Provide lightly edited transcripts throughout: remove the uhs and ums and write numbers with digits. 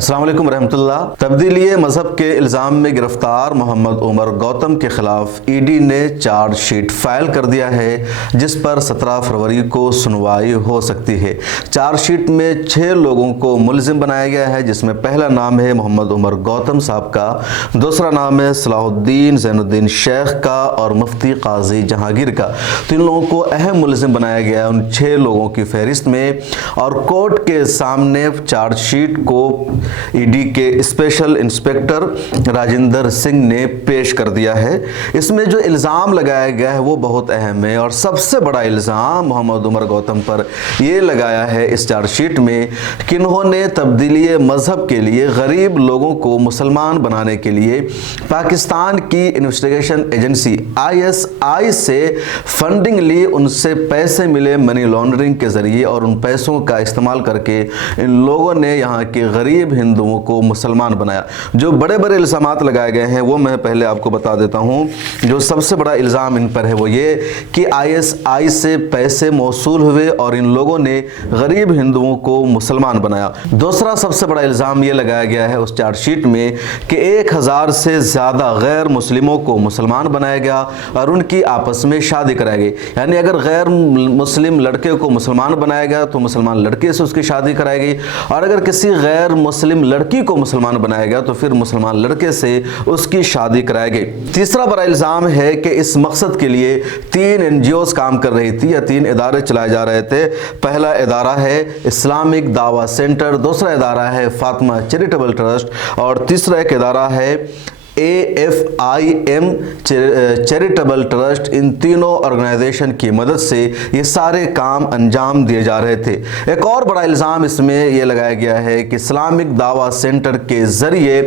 अस्सलाम वालेकुम रहमतुल्लाह। तब्दीली मजहब के इल्ज़ाम में गिरफ्तार मोहम्मद उमर गौतम के खिलाफ ईडी ने चार्ज शीट फाइल कर दिया है, जिस पर 17 फरवरी को सुनवाई हो सकती है। चार्ज शीट में 6 लोगों को मुलजिम बनाया गया है, जिसमें पहला नाम है मोहम्मद उमर गौतम साहब का, दूसरा नाम है सलाहुद्दीन ज़ैनुद्दीन शेख का और मुफ्ती काजी जहांगीर का। तो इन लोगों को अहम मुलजिम बनाया गया है उन 6 लोगों की फहरिस्त में, और कोर्ट के सामने चार्ज शीट को ईडी के स्पेशल इंस्पेक्टर राजिंदर सिंह ने पेश कर दिया है। इसमें जो इल्ज़ाम लगाया गया है वो बहुत अहम है, और सबसे बड़ा इल्ज़ाम मोहम्मद उमर गौतम पर ये लगाया है इस चार्जशीट में कि इन्होंने तब्दीली मज़हब के लिए गरीब लोगों को मुसलमान बनाने के लिए पाकिस्तान की इन्वेस्टिगेशन एजेंसी ISI से फंडिंग ली, उनसे पैसे मिले मनी लॉन्ड्रिंग के ज़रिए, और उन पैसों का इस्तेमाल करके इन लोगों ने यहाँ के गरीब हिंदुओं को मुसलमान बनाया। जो बड़े बड़े इल्ज़ामात लगाए गए हैं वो मैं पहले आपको बता देता हूँ। जो सबसे बड़ा इल्ज़ाम इन पर है वो ये कि ISI से पैसे मौसूल हुए और इन लोगों ने गरीब हिंदुओं को मुसलमान बनाया। दूसरा सबसे बड़ा इल्ज़ाम ये लगाया गया है उस चार्जशीट में कि 1000 से ज़्यादा गैर मुस्लिमों को मुसलमान बनाया गया और उनकी आपस में शादी कराई गई। यानी अगर गैर मुस्लिम लड़के को मुसलमान बनाया गया तो मुसलमान लड़के से उसकी शादी कराई गई, और अगर किसी गैर मुस्लिम लड़की को मुसलमान बनाया गया तो फिर मुसलमान लड़के से उसकी शादी कराई गई। तीसरा बड़ा इल्ज़ाम है कि इस मकसद के लिए 3 NGOs काम कर रही थी या 3 इदारे चलाए जा रहे थे। पहला इदारा है इस्लामिक दावा सेंटर, दूसरा इदारा है फातिमा चैरिटेबल ट्रस्ट, और तीसरा एक इदारा है AFIM चैरिटेबल ट्रस्ट। इन तीनों ऑर्गेनाइजेशन की मदद से ये सारे काम अंजाम दिए जा रहे थे। एक और बड़ा इल्ज़ाम इसमें ये लगाया गया है कि इस्लामिक दावा सेंटर के ज़रिए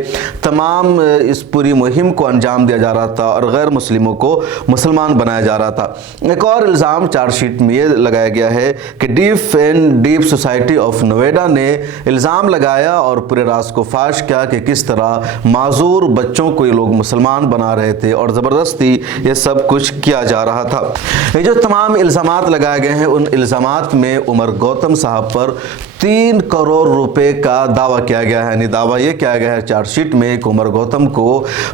तमाम इस पूरी मुहिम को अंजाम दिया जा रहा था और गैर मुस्लिमों को मुसलमान बनाया जा रहा था। एक और इल्ज़ाम चार्जशीट में ये लगाया गया है कि डीप सोसाइटी ऑफ नोएडा ने इल्ज़ाम लगाया और पूरे राज को फाश किया कि किस तरह माजूर बच्चों को ये लोग मुसलमान बना रहे थे और ज़बरदस्ती ये सब कुछ किया जा रहा था। ये जो तमाम इल्ज़ामात लगाए गए हैं उन इल्ज़ामात में उमर गौतम साहब पर 3 करोड़ रुपए का दावा किया गया है। यानी दावा ये किया गया है चार्जशीट में कि उमर गौतम को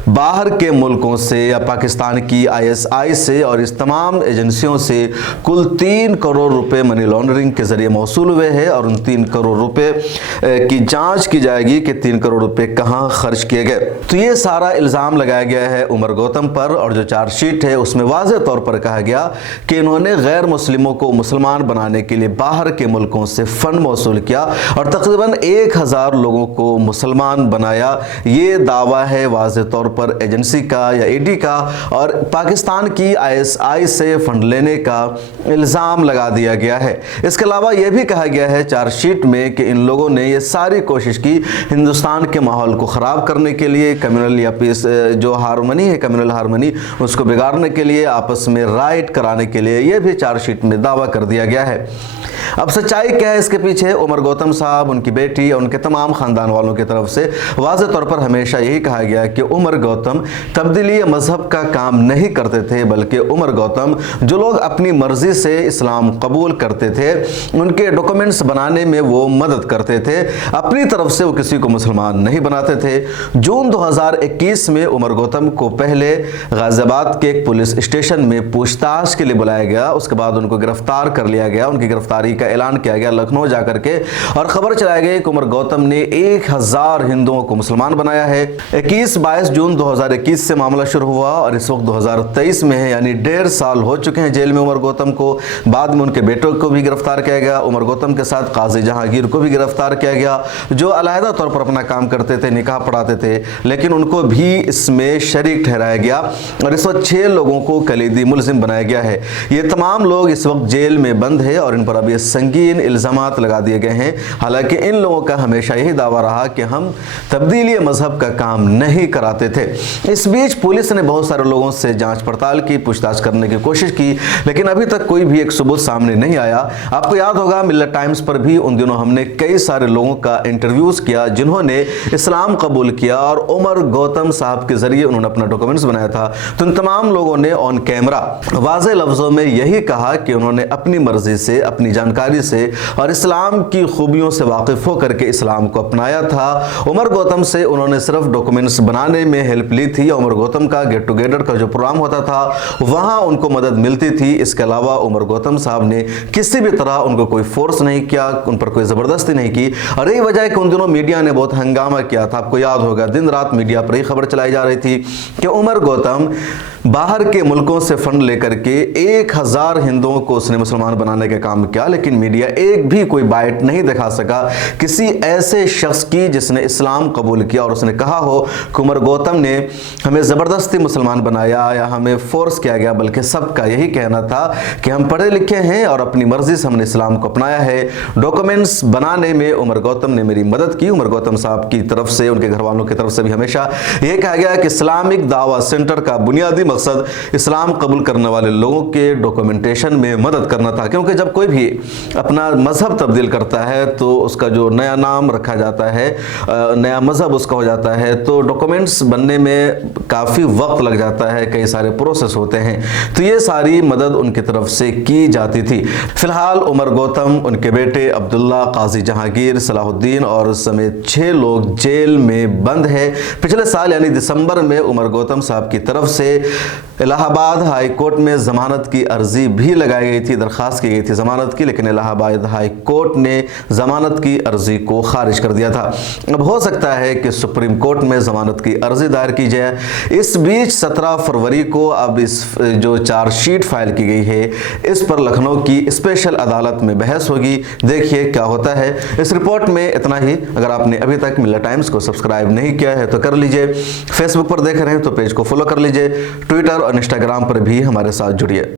बाहर के मुल्कों से या पाकिस्तान की ISI से और इस तमाम एजेंसियों से कुल 3 करोड़ रुपए मनी लॉन्ड्रिंग के ज़रिए मौसूल हुए हैं, और उन 3 करोड़ रुपए की जांच की जाएगी कि 3 करोड़ रुपए कहाँ खर्च किए गए। तो ये सारा इल्ज़ाम लगाया गया है उमर गौतम पर, और जो चार्जशीट है उसमें वाज़ेह तौर पर कहा गया कि इन्होंने गैर मुस्लिमों को मुसलमान बनाने के लिए बाहर के मुल्कों से फ़ंड मौसूल किया और तकरीबन 1000 लोगों को मुसलमान बनाया। ये दावा है वाज़ेह तौर पर एजेंसी का या ईडी का, और पाकिस्तान की ISI से फंड लेने का इल्ज़ाम लगा दिया गया है। इसके अलावा यह भी कहा गया है चार्जशीट में कि इन लोगों ने ये सारी कोशिश की हिंदुस्तान के माहौल को ख़राब करने के लिए, कम्युनल या पीस जो हारमनी है, कम्युनल हारमनी, उसको बिगाड़ने के लिए, आपस में राइट कराने के लिए, यह भी चार्जशीट में दावा कर दिया गया है। अब सच्चाई क्या है इसके पीछे? उमर गौतम साहब, उनकी बेटी और उनके तमाम ख़ानदान वालों की तरफ से वाज़ेह तौर पर हमेशा यही कहा गया कि उमर गौतम तब्दीली मज़हब का काम नहीं करते थे, बल्कि उमर गौतम जो लोग अपनी मर्ज़ी से इस्लाम कबूल करते थे उनके डॉक्यूमेंट्स बनाने में वो मदद करते थे, अपनी तरफ से वो किसी को मुसलमान नहीं बनाते थे। जून 2021 में उमर गौतम को पहले गाज़ियाबाद के एक पुलिस स्टेशन में पूछताछ के लिए बुलाया गया, उसके बाद उनको गिरफ्तार कर लिया गया। उनकी गिरफ्तारी का ऐलान किया गया लखनऊ जाकर के, और खबर चलाई गई कि उमर गौतम ने 1000 हिंदुओं को मुसलमान बनाया है। 21-22 जून 2021 से मामला शुरू हुआ और इस वक्त 2023 में है, यानी 1.5 साल हो चुके हैं जेल में उमर गौतम को। बाद में उनके बेटों को भी गिरफ्तार किया गया, उमर गौतम के साथ काजी जहांगीर को भी गिरफ्तार किया गया, जो अलहदा तौर पर अपना काम करते थे, निकाह पढ़ाते थे, लेकिन उनको भी इसमें शरीक ठहराया गया, और इस वक्त 6 लोगों को कलीदी मुलजिम बनाया गया है। ये तमाम लोग इस वक्त जेल में बंद है और इन पर अभी संगीन इल्ज़ामात लगा दिए गए हैं। हालांकि इन लोगों का हमेशा यही दावा रहा कि हम तब्दीली मज़हब का काम नहीं कराते थे। इस बीच पुलिस ने बहुत सारे लोगों से जांच पड़ताल की, पूछताछ करने की कोशिश की, लेकिन अभी तक कोई भी एक सबूत सामने नहीं आया। आपको याद होगा मिल्लत टाइम्स पर भी उन दिनों हमने कई सारे लोगों का इंटरव्यूज़ किया जिन्होंने इस्लाम कबूल किया और उमर गौतम साहब के ज़रिए उन्होंने अपना डॉक्यूमेंट्स बनाया था। तो इन तमाम लोगों ने ऑन कैमरा वाज़ेह लफ्ज़ों में यही कहा कि उन्होंने अपनी मर्ज़ी से, अपनी जानकारी से और इस्लाम की खूबियों से वाकिफ होकर के इस्लाम को अपनाया था। उमर गौतम से उन्होंने सिर्फ डॉक्यूमेंट्स बनाने में हेल्प ली थी। उमर गौतम का गेट टुगेदर का जो प्रोग्राम होता था वहाँ उनको मदद मिलती थी। इसके अलावा उमर गौतम साहब ने किसी भी तरह उनको कोई फोर्स नहीं किया, उन पर कोई ज़बरदस्ती नहीं की। और यही वजह है कि उन दिनों मीडिया ने बहुत हंगामा किया था। आपको याद होगा दिन रात मीडिया पर ही खबर चलाई जा रही थी कि उमर गौतम बाहर के मुल्कों से फंड लेकर के 1000 हिंदुओं को उसने मुसलमान बनाने का काम किया, लेकिन मीडिया एक भी कोई बाइट नहीं दिखा सका किसी ऐसे शख्स की जिसने इस्लाम कबूल किया और उसने कहा हो कि उमर गौतम ने हमें ज़बरदस्ती मुसलमान बनाया या हमें फोर्स किया गया, बल्कि सबका यही कहना था कि हम पढ़े लिखे हैं और अपनी मर्जी से हमने इस्लाम को अपनाया है। डॉक्यूमेंट्स बनाने में उमर गौतम ने मेरी मदद की। उमर गौतम साहब की तरफ से, उनके घर वालों की तरफ से भी हमेशा यह कहा गया कि इस्लामिक दावा सेंटर का बुनियादी मकसद इस्लाम कबूल करने वाले लोगों के डॉक्यूमेंटेशन में मदद करना था, क्योंकि जब कोई भी अपना मज़हब तब्दील करता है तो उसका जो नया नाम रखा जाता है, नया मज़हब उसका हो जाता है, तो डॉक्यूमेंट्स बनने में काफ़ी वक्त लग जाता है, कई सारे प्रोसेस होते हैं। तो ये सारी मदद उनकी तरफ से की जाती थी। फिलहाल उमर गौतम, उनके बेटे अब्दुल्ला, काजी जहांगीर, सलाहुद्दीन और समेत 6 लोग जेल में बंद है। पिछले साल यानी दिसंबर में उमर गौतम साहब की तरफ से इलाहाबाद हाई कोर्ट में ज़मानत की अर्जी भी लगाई गई थी, दरख्वास्त की गई थी ज़मानत की, लेकिन इलाहाबाद हाई कोर्ट ने ज़मानत की अर्जी को खारिज कर दिया था। अब हो सकता है कि सुप्रीम कोर्ट में ज़मानत की अर्जी दायर की जाए। इस बीच 17 फरवरी को अब इस जो चार्जशीट फाइल की गई है इस पर लखनऊ की स्पेशल अदालत में बहस होगी। देखिए क्या होता है। इस रिपोर्ट में इतना ही। अगर आपने अभी तक मिल्लत टाइम्स को सब्सक्राइब नहीं किया है तो कर लीजिए। फेसबुक पर देख रहे हैं तो पेज को फॉलो कर लीजिए। ट्विटर और इंस्टाग्राम पर भी हमारे साथ जुड़िए।